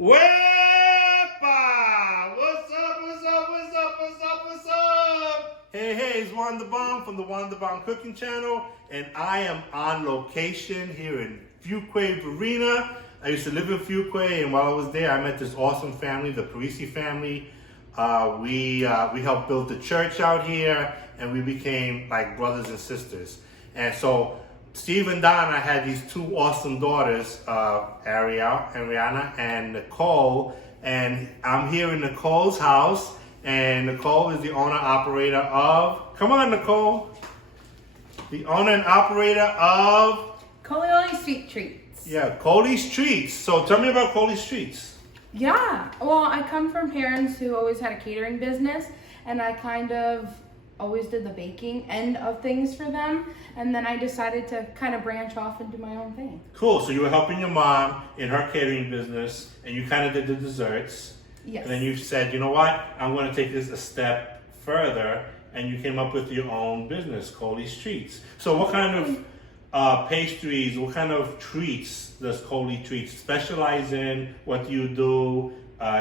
Wepa! What's up, what's up, what's up, what's up, what's up? Hey, it's Juan Da Bomb from the Juan Da Bomb Cooking Channel, and I am on location here in Fuquay, Verena. I used to live in Fuquay, and while I was there, I met this awesome family, the Parisi family. We helped build the church out here, and we became like brothers and sisters. And so Steve and Donna had these two awesome daughters, Arianna and Nicole, and I'm here in Nicole's house, and Nicole is the owner-operator of, come on Nicole, the owner and operator of Colieolie Sweet Treats. Yeah, Colie's Treats. So tell me about Colie's Treats. Yeah, well, I come from parents who always had a catering business, and I kind of always did the baking end of things for them, and then I decided to kind of branch off and do my own thing. Cool, so you were helping your mom in her catering business, and you kind of did the desserts. Yes. And then you said, you know what, I'm going to take this a step further, and you came up with your own business, Colie's Treats. So what kind of pastries, what kind of treats does Colie's Treats specialize in? What do you do?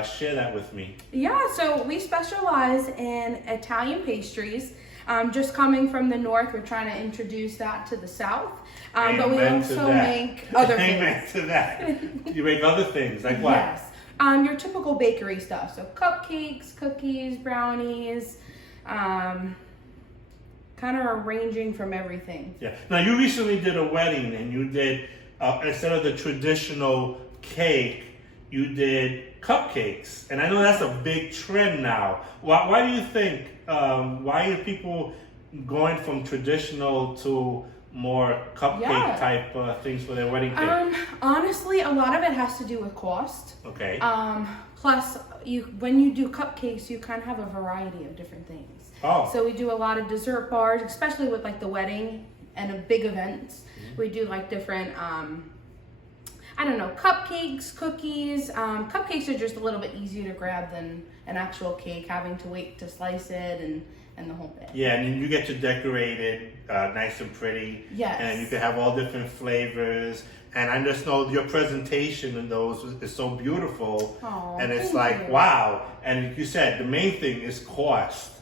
Share that with me. Yeah, so we specialize in Italian pastries. Just coming from the north, we're trying to introduce that to the south. But we also make other Amen things. to that. You make other things, like what? Yes. Your typical bakery stuff. So cupcakes, cookies, brownies, kind of ranging from everything. Yeah. Now you recently did a wedding, and you did, instead of the traditional cake, you did cupcakes, and I know that's a big trend now. Why do you think? Why are people going from traditional to more cupcake type things for their wedding cake? Honestly, a lot of it has to do with cost. Okay. Plus, when you do cupcakes, you kind of have a variety of different things. Oh. So we do a lot of dessert bars, especially with like the wedding and big events. Mm-hmm. We do like different. I don't know, cupcakes, cookies. Cupcakes are just a little bit easier to grab than an actual cake, having to wait to slice it and the whole bit. Yeah, and you get to decorate it nice and pretty. Yes. And you can have all different flavors. And I just know your presentation in those is so beautiful. Oh, and it's like, wow. And like you said, the main thing is cost.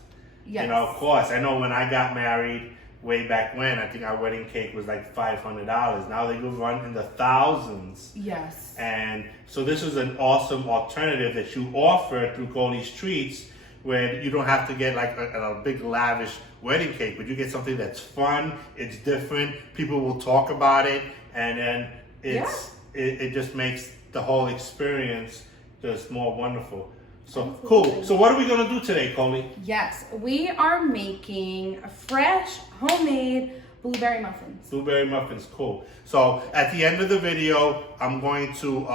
Yes. You know, cost. I know when I got married, way back when, I think our wedding cake was like $500. Now they go run in the thousands. Yes. And so this is an awesome alternative that you offer through Colie's Treats, where you don't have to get like a big lavish wedding cake, but you get something that's fun, it's different, people will talk about it, and then it just makes the whole experience just more wonderful. So Absolutely. Cool. So what are we gonna do today, Colie? Yes, we are making fresh, homemade blueberry muffins. Blueberry muffins, cool. So at the end of the video, I'm going to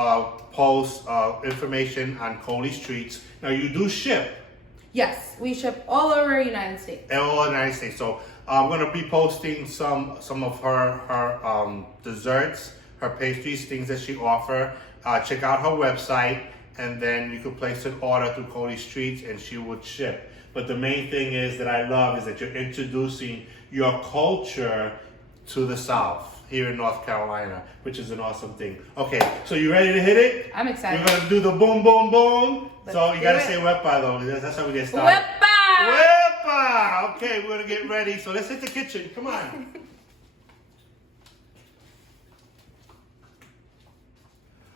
post information on Colie's Treats. Now you do ship. Yes, we ship all over the United States. All over the United States. So I'm gonna be posting some of her desserts, her pastries, things that she offer. Check out her website, and then you can place an order through Colie's Treats, and she would ship. But the main thing is that I love is that you're introducing your culture to the South here in North Carolina, which is an awesome thing. Okay, so you ready to hit it? I'm excited. We're gonna do the boom, boom, boom. So you gotta do say wepa though. That's how we get started. Wepa! Wepa! Okay, we're gonna get ready. So let's hit the kitchen. Come on.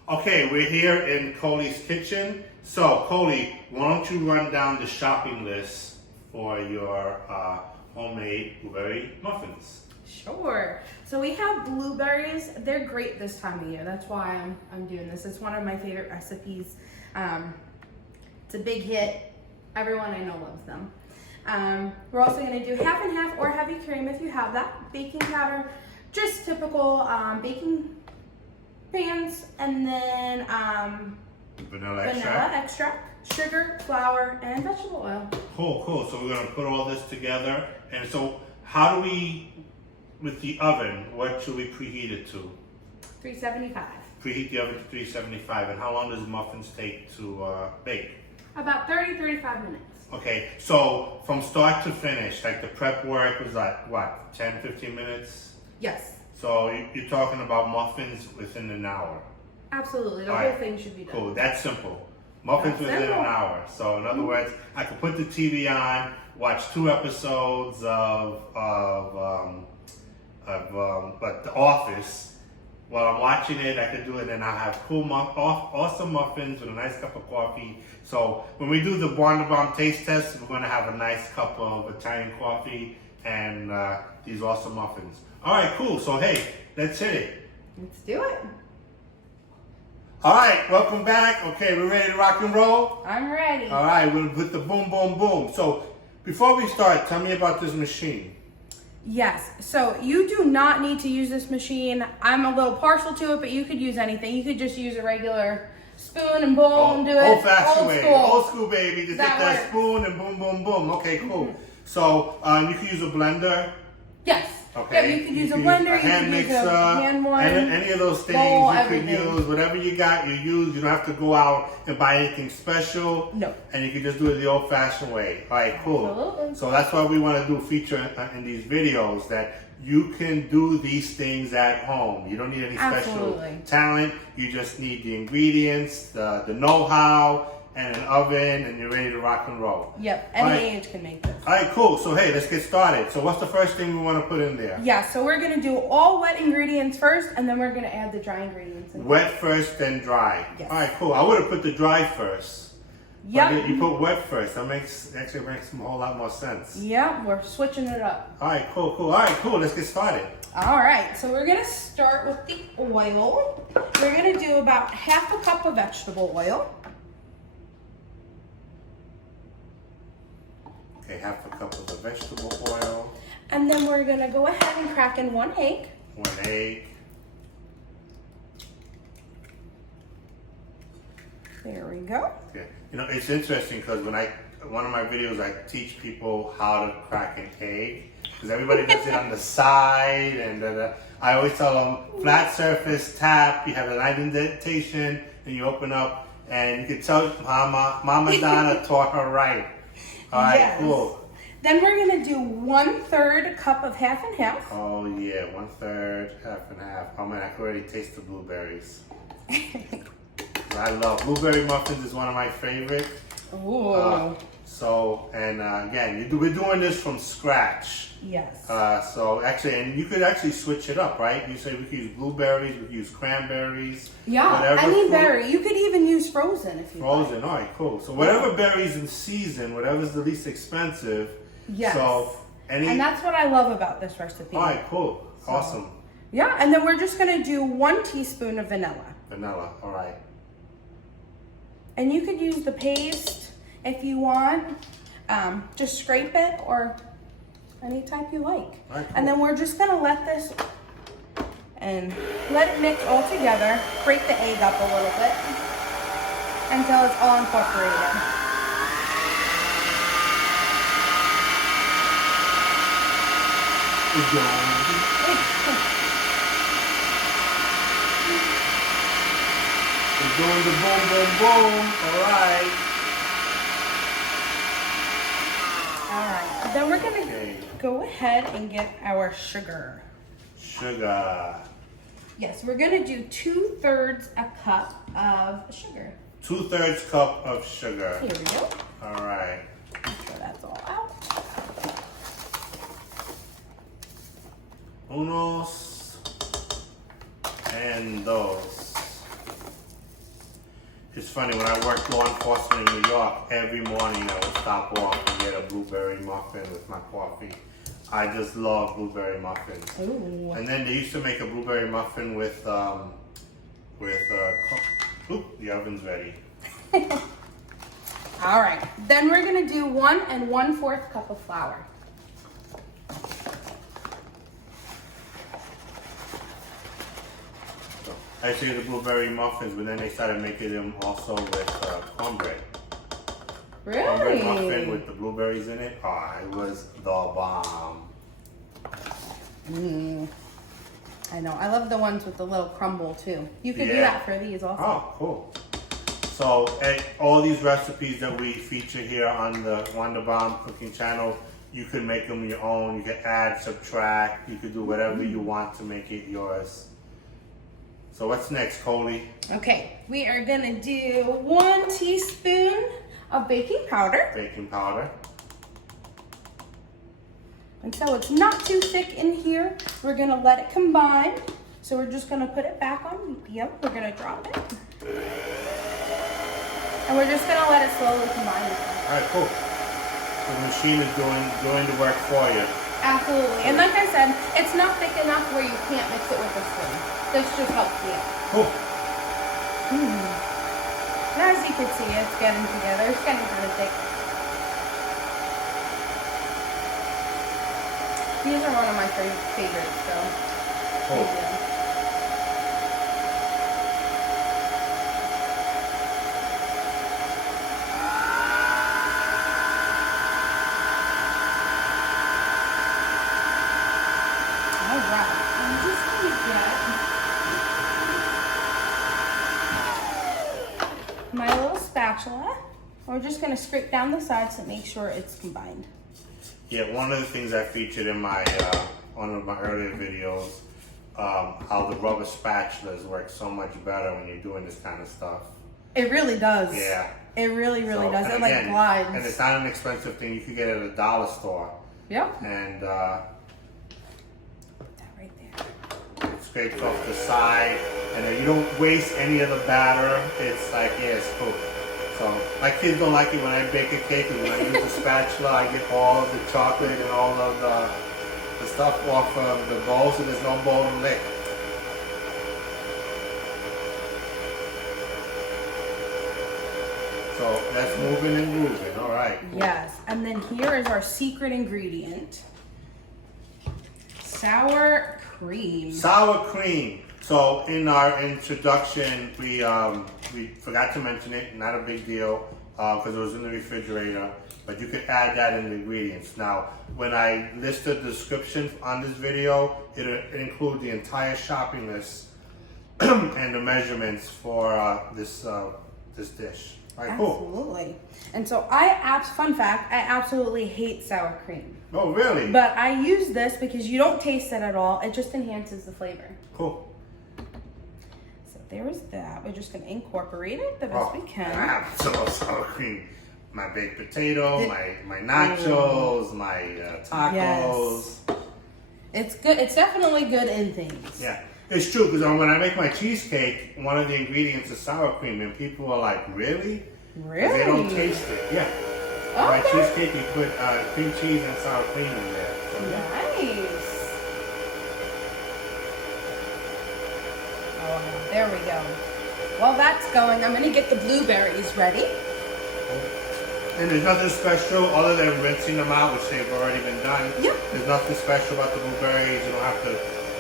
Okay, we're here in Colie's kitchen. So, Colie, why don't you run down the shopping list for your homemade blueberry muffins? Sure. So we have blueberries. They're great this time of year. That's why I'm doing this. It's one of my favorite recipes. It's a big hit. Everyone I know loves them. We're also going to do half and half or heavy cream if you have that. Baking powder, just typical baking pans, and then Vanilla extract, sugar, flour, and vegetable oil. Cool. So we're gonna put all this together. And so how do we, with the oven, what should we preheat it to? 375. Preheat the oven to 375. And how long does muffins take to bake? About 30-35 minutes. Okay, so from start to finish, like the prep work was like, what, 10-15 minutes? Yes. So you're talking about muffins within an hour. Absolutely, the All whole right. thing should be done. Cool, that's simple. Muffins That's within an simple. hour. So in other words, I could put the TV on, watch 2 episodes of The Office. While I'm watching it, I could do it, and I'll have cool, awesome muffins with a nice cup of coffee. So when we do the Juan Da Bomb taste test, we're going to have a nice cup of Italian coffee and these awesome muffins. All right, cool. So hey, let's hit it. Let's do it. All right, welcome back. Okay, we're ready to rock and roll? I'm ready. All right, we'll put the boom, boom, boom. So before we start, tell me about this machine. Yes, so you do not need to use this machine. I'm a little partial to it, but you could use anything. You could just use a regular spoon and bowl and do it. Old-fashioned way. School. Old school, baby. Just That hit that works. spoon and boom, boom, boom. Okay, cool. So you can use a blender. Yes. Okay. Yeah, you could use a blender, a hand you could mixer, use a hand one, any of those things bowl, you everything. could use. Whatever you got, you use. You don't have to go out and buy anything special. No. And you can just do it the old-fashioned way. All right, cool. Absolutely. So that's why we want to do feature in these videos, that you can do these things at home. You don't need any special Absolutely. talent. You just need the ingredients, the know-how, and an oven, and you're ready to rock and roll. Yep, All any right. age can make this. All right, cool. So hey, let's get started. So what's the first thing we want to put in there? Yeah, so we're gonna do all wet ingredients first, and then we're gonna add the dry ingredients in. Wet first, then dry. Yes. All right, cool. I would have put the dry first. Yep. But you put wet first. That makes a whole lot more sense. Yep, we're switching it up. All right, cool. All right, cool. Let's get started. All right, so we're gonna start with the oil. We're gonna do about half a cup of vegetable oil. Okay, half a cup of the vegetable oil. And then we're gonna go ahead and crack in 1 egg. 1 egg. There we go. Okay. You know, it's interesting because one of my videos, I teach people how to crack an egg, because everybody does it on the side, and I always tell them flat surface, tap, you have a light indentation, and you open up, and you can tell Mama Donna taught her right. All right, Yes. cool. Then we're gonna do 1/3 cup of half and half. Oh yeah, 1/3, half and half. Oh man, I can already taste the blueberries. I love blueberry muffins. Is one of my favorites. Ooh. Again, we're doing this from scratch. Yes. So actually, and you could actually switch it up, right? You say we could use blueberries, we could use cranberries. Yeah, whatever any fruit- berry. You could even use frozen if you Frozen, like. all right, cool. So whatever berries in season, whatever's the least expensive. Yes. So And that's what I love about this recipe. All right, cool, awesome. Yeah, and then we're just gonna do 1 teaspoon of vanilla. Vanilla, all right. And you could use the paste if you want. Just scrape it or any type you like. All right, cool. And then we're just gonna let this and let it mix all together. Break the egg up a little bit until it's all incorporated. It's doing the boom, boom, boom. All right. Alright, then we're gonna Okay. go ahead and get our sugar. Sugar. Yes, we're gonna do 2/3 a cup of sugar. 2/3 cup of sugar. Here we go. All right. So that's all out. Unos and dos. It's funny, when I worked law enforcement in New York, every morning I would stop off and get a blueberry muffin with my coffee. I just love blueberry muffins. Ooh. And then they used to make a blueberry muffin with the oven's ready. All right, then we're gonna do 1 1/4 cup of flour. I see the blueberry muffins, but then they started making them also with cornbread. Cornbread muffin Really? with the blueberries in it. Oh, it was the bomb. I know. I love the ones with the little crumble too. You could do Yeah. that for these also. Oh, cool. So all these recipes that we feature here on the Juan Da Bomb cooking channel, you can make them your own. You can add, subtract. You can do whatever you want to make it yours. So what's next, Coley? Okay, we are gonna do 1 teaspoon of baking powder. Baking powder. And so it's not too thick in here. We're gonna let it combine. So we're just gonna put it back on medium. We're gonna drop it. And we're just gonna let it slowly combine. All right, cool. So the machine is doing the work for you. Absolutely. And like I said, it's not thick enough where you can't mix it with a spoon. This just helps me out. Cool. And as you can see, it's getting together. It's getting kind of thick. These are one of my favorites, so. Cool. Alright, I'm just gonna get my little spatula. We're just gonna scrape down the sides to make sure it's combined. Yeah, one of the things I featured in my one of my earlier videos, how the rubber spatulas work so much better when you're doing this kind of stuff. It really does. Yeah. It really does. So, It and like again, glides. And it's not an expensive thing. You could get it at a dollar store. Yep. And Put that right there. it scrapes off the side, and then you don't waste any of the batter. It's like, yeah, it's cool. So my kids don't like it when I bake a cake, and when I use the spatula, I get all of the chocolate and all of the stuff off of the bowl, so there's no bowl to lick. So that's moving and grooving. All right. Cool. Yes. And then here is our secret ingredient. Sour cream. Sour cream. So in our introduction, we forgot to mention it. Not a big deal because it was in the refrigerator. But you could add that in the ingredients. Now, when I listed the description on this video, it includes the entire shopping list and the measurements for this dish. All right, cool. Absolutely. And so fun fact, I absolutely hate sour cream. Oh, really? But I use this because you don't taste it at all. It just enhances the flavor. Cool. So there's that. We're just going to incorporate it the best we can. I have sour cream. My baked potato, my nachos, my tacos. Yes. It's good. It's definitely good in things. Yeah, it's true because when I make my cheesecake, one of the ingredients is sour cream, and people are like, "Really? Really? They don't taste it." Yeah. Okay. My cheesecake, you put cream cheese and sour cream in there. So, yeah. Nice. Oh, there we go. While that's going, I'm gonna get the blueberries ready. And there's nothing special other than rinsing them out, which they've already been done. Yep. There's nothing special about the blueberries. You don't have to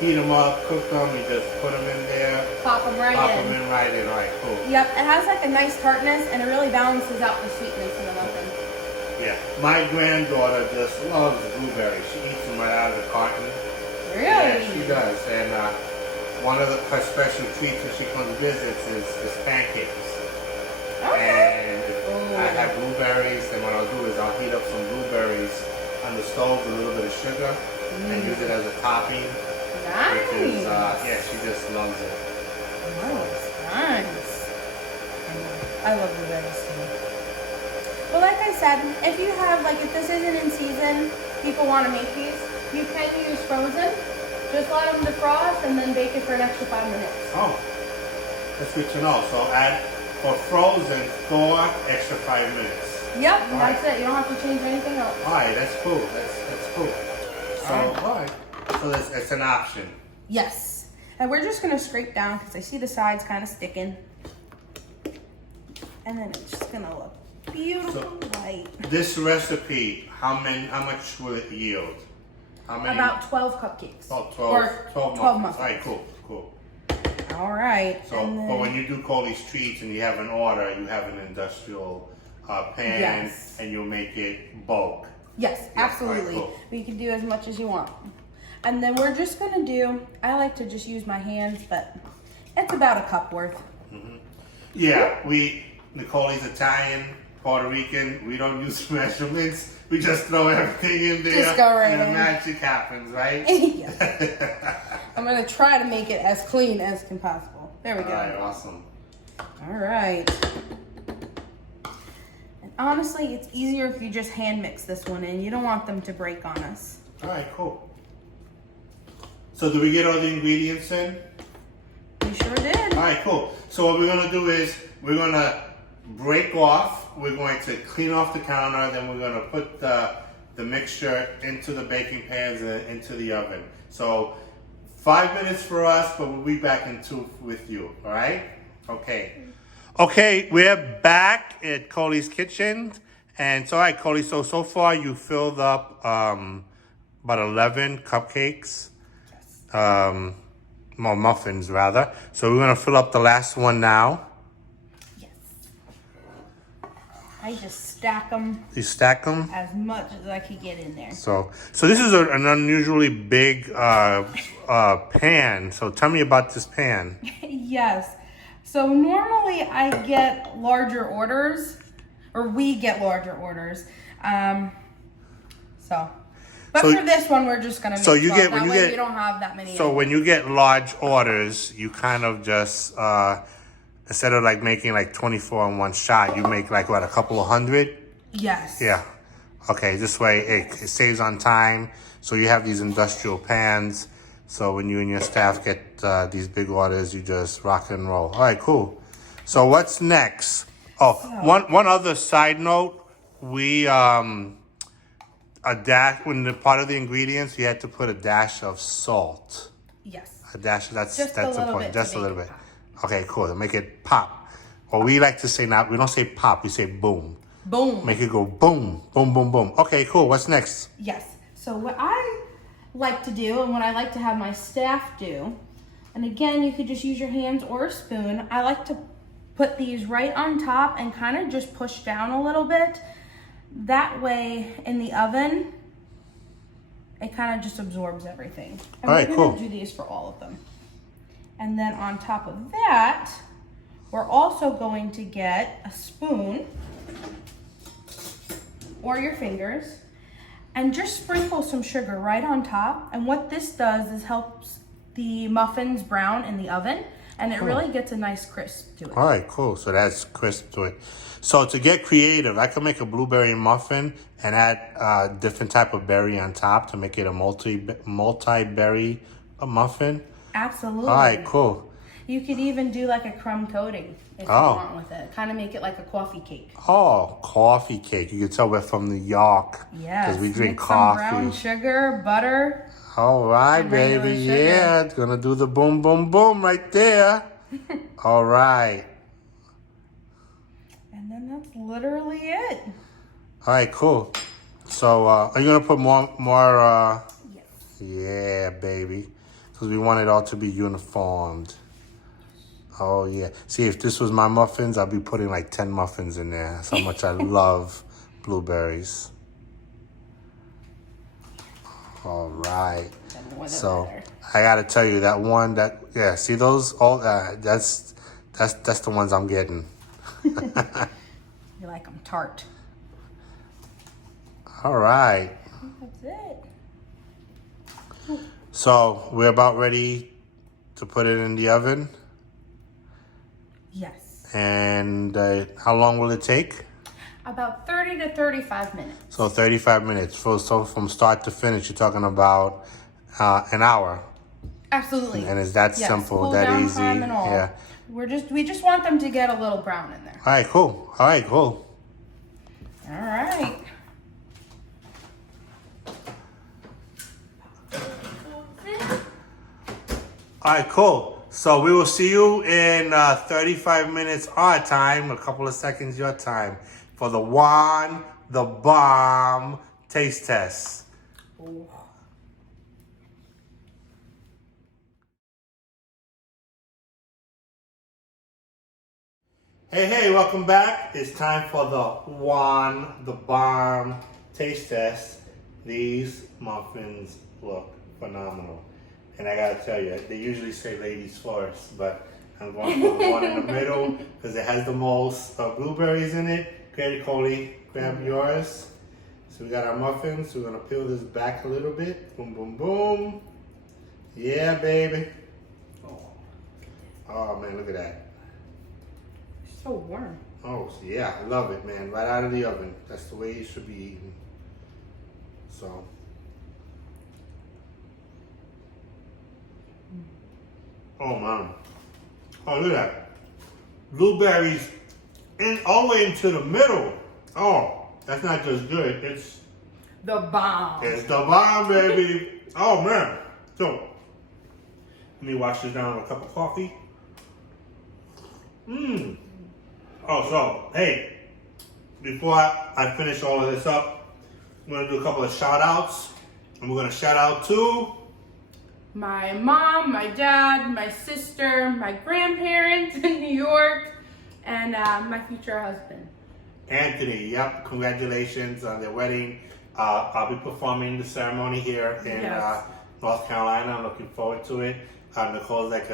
heat them up, cook them. You just put them in there. Pop them right Pop in. them in right in. All right, cool. Yep, it has like a nice tartness and it really balances out the sweetness in the muffin. Yeah, my granddaughter just loves blueberries. She eats them right out of the carton. Really? Yeah, she does. And one of her special treats when she comes visits is pancakes. Okay. And I have blueberries, and what I'll do is I'll heat up some blueberries on the stove with a little bit of sugar and use it as a topping. Nice. Because, yeah, she just loves it. Nice. I love blueberries too. But like I said, if you have, if this isn't in season, people want to make these, you can use frozen. Just let them defrost and then bake it for an extra 5 minutes. Oh, that's good to know. So add, for frozen, thaw, extra 5 minutes. Yep, and that's it. You don't have to change anything else. All right, that's cool. That's cool. So, all right. So it's an option. Yes. And we're just going to scrape down because I see the sides kind of sticking. And then it's just going to look beautiful white. This recipe, how much will it yield? How many? About 12 cupcakes. Oh, 12 Or 12 12 muffins. muffins. All right, cool. All right. So, and then, but when you do Coley's treats and you have an order, you have an industrial pan, Yes. and you'll make it bulk. yes, Yeah, absolutely. alright, cool. We can do as much as you want. And then we're just going to do, I like to just use my hands, but it's about a cup worth. Yeah, Nicole's Italian, Puerto Rican. We don't use measurements. We just throw everything in there. Just go right and the in. magic happens, right? Yes. I'm going to try to make it as clean as can possible. There we go. All right, awesome. All right. And honestly, it's easier if you just hand mix this one in. You don't want them to break on us. All right, cool. So do we get all the ingredients in? We sure did. All right, cool. So what we're gonna do is we're gonna break off. We're going to clean off the counter. Then we're gonna put the mixture into the baking pans and into the oven. So 5 minutes for us, but we'll be back in 2 with you. All right? Okay. Okay, we're back at Colie's kitchen, and so all right, Colie. So far you filled up about 11 cupcakes. More muffins rather. So we're gonna fill up the last one now. Yes. I just stack them. You stack them? As much as I could get in there. So this is an unusually big pan. So tell me about this pan. Yes. So normally I get larger orders, or we get larger orders. But for this one, we're just gonna make you get when you get we don't have that many. So when you get large orders, you kind of just instead of like making like 24 in one shot, you make like what, a couple of hundred? Yes. Yeah. Okay. This way it saves on time. So you have these industrial pans. So when you and your staff get these big orders, you just rock and roll. All right. Cool. So what's next? Oh, one other side note. We a dash when the part of the ingredients you had to put a dash of salt. Yes. A dash. That's Just a little important. bit Just to a little make bit. it Okay, cool. To make it pop. Or we like to say we don't say pop. We say boom. Boom. Make it go boom, boom, boom, boom. Okay, cool. What's next? Yes. So what I like to do, and what I like to have my staff do, and again, you could just use your hands or a spoon. I like to put these right on top and kind of just push down a little bit. That way, in the oven, it kind of just absorbs everything. And All right, we're cool. gonna do these for all of them. And then on top of that, we're also going to get a spoon or your fingers and just sprinkle some sugar right on top. And what this does is helps the muffins brown in the oven, and it really gets a nice crisp to it. All right, cool. So that's crisp to it. So to get creative, I can make a blueberry muffin and add different type of berry on top to make it a multi-berry muffin. Absolutely. All right, cool. You could even do like a crumb coating if you want with it. Kind of make it like a coffee cake. Oh, coffee cake. You can tell we're from New York. Yes. Because we drink Mix coffee. Some brown sugar, butter. All right, and regular baby. sugar. Yeah, it's going to do the boom, boom, boom right there. All right. And then that's literally it. All right, cool. So are you going to put more? Yes. Yeah, baby. Because we want it all to be uniformed. Oh, yeah. See, if this was my muffins, I'd be putting like 10 muffins in there. That's how much I love blueberries. All right. So I got to tell you that one see those, all that's the ones I'm getting. You like them tart. All right. That's it. So we're about ready to put it in the oven. Yes. And how long will it take? About 30 to 35 minutes. So 35 minutes. So from start to finish, you're talking about an hour. Absolutely. And it's that simple, cool that down easy. time and all. Yeah. We just want them to get a little brown in there. All right, cool. All right, cool. All right. All right, cool. So we will see you in 35 minutes our time, a couple of seconds your time, for the Juan Da Bomb taste test. Ooh. Hey, welcome back. It's time for the Juan Da Bomb taste test. These muffins look phenomenal. And I gotta tell you, they usually say ladies first, but I'm going for the one in the middle because it has the most blueberries in it. Okay, Nicole, grab yours. So we got our muffins. We're gonna peel this back a little bit. Boom, boom, boom. Yeah, baby. Oh man, look at that. It's so warm. Oh yeah, I love it, man. Right out of the oven. That's the way it should be eaten. So. Oh man. Oh, look at that. Blueberries in all the way into the middle. Oh, that's not just good. It's The bomb. the bomb, baby. Oh man. So, let me wash this down with a cup of coffee. Mmm. Oh, so, hey, before I finish all of this up, I'm going to do a couple of shout outs. And we're going to shout out to My mom, my dad, my sister, my grandparents in New York, and my future husband. Anthony. Yep, congratulations on their wedding. I'll be performing the ceremony here in Yes. North Carolina. I'm looking forward to it. Nicole's like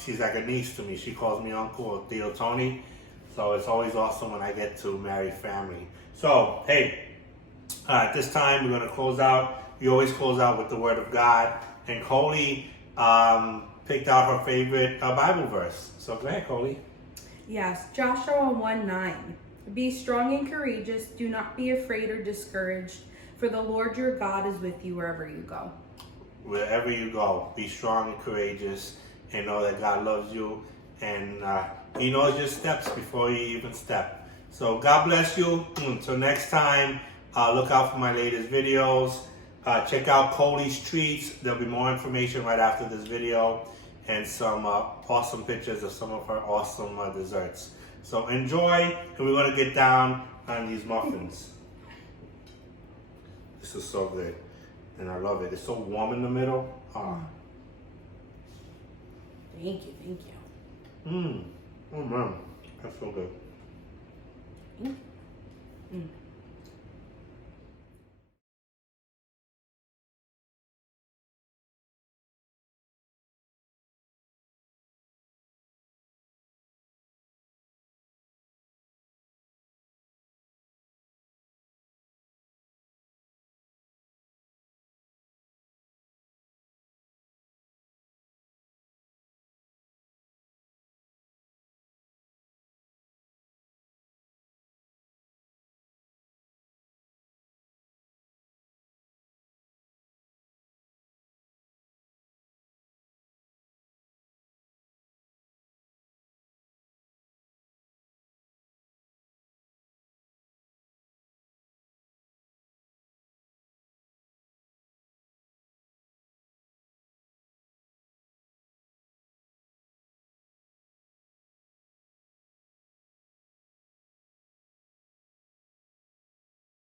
she's like a niece to me. She calls me Uncle or Theo Tony. So it's always awesome when I get to marry family. So, hey, at this time we're going to close out. We always close out with the Word of God. And Coley picked out her favorite Bible verse. So go ahead, Coley. Yes, Joshua 1:9. Be strong and courageous. Do not be afraid or discouraged, for the Lord your God is with you wherever you go. Wherever you go, be strong and courageous, and know that God loves you, and He knows your steps before you even step. So God bless you. Until next time, look out for my latest videos. Check out Coley's Treats. There'll be more information right after this video, and some awesome pictures of some of her awesome desserts. So enjoy, and we're going to get down on these muffins. This is so good, and I love it. It's so warm in the middle. Oh. Thank you. Oh man, that's so good. Mm.